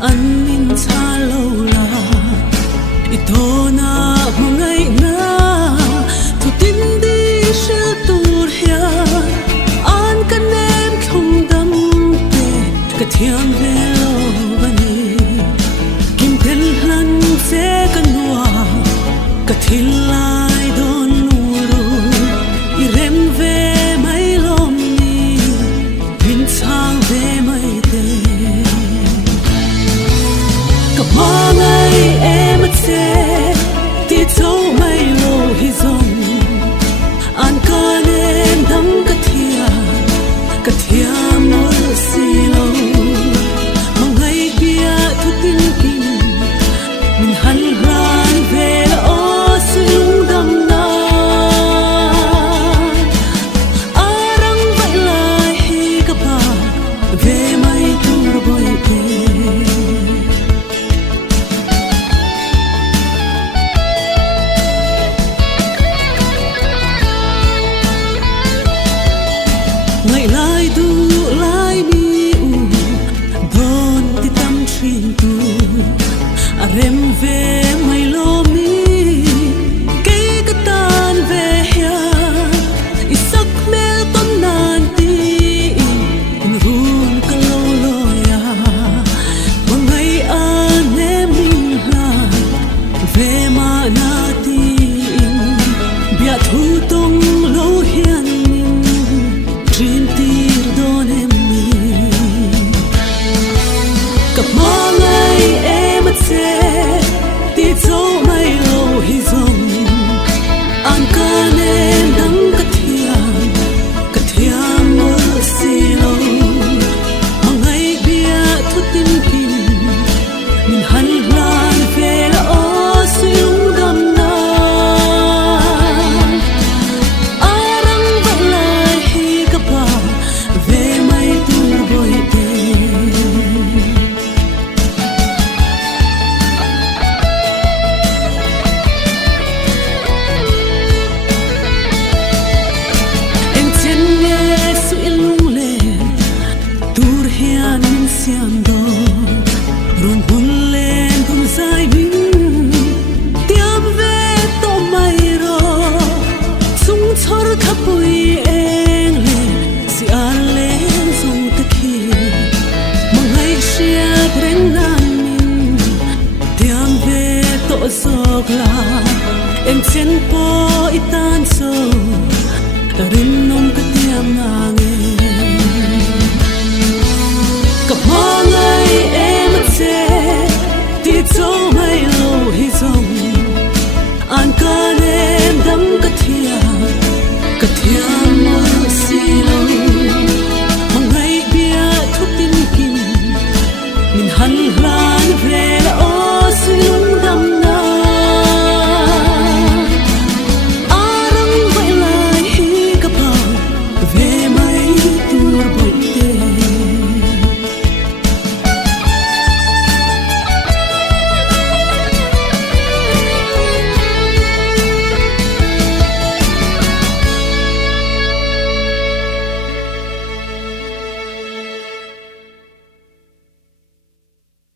an min cha lâu la ito na ngay na thu tin đi sẽ tur hia an kan em không đam te ka thiam ve lo bani kim tel lan se kan wa ka thil lai don nuru i rem ve mai lom ni bin chang ve mai te ka ma ngai em te ti zo mai lo hi zong an kan em dam ka thia mol si lo mangai bia thu tin kin min hal ran ve o silung dam na arang vai lai hi ka ba ve mai tur boy te ngày lai du lai ni u don ti tam trin tu a rem ve mai lo mi ke ka tan ve ya isak mel ton nan ti in run ka lo ya mangai an em min la ve ma na ti bia thu tong lo hian dream tir don em mi cặp mơ ngày em mất xe ti dấu mai lo hi zong an can em đắng cắt thiam mơ si lo mà ngày bia thu tin kin min hal lan về là ô siung đam na arang vai lai hi ka ba ve mai tu boy te em chen nghe su ilung le tur hian min siam do run bun lên bun sai bin tiam ve to mai ro sung chor thapui eng le si an lên sung ta khi mangai sia reng nan min tiam ve to sok la em chen po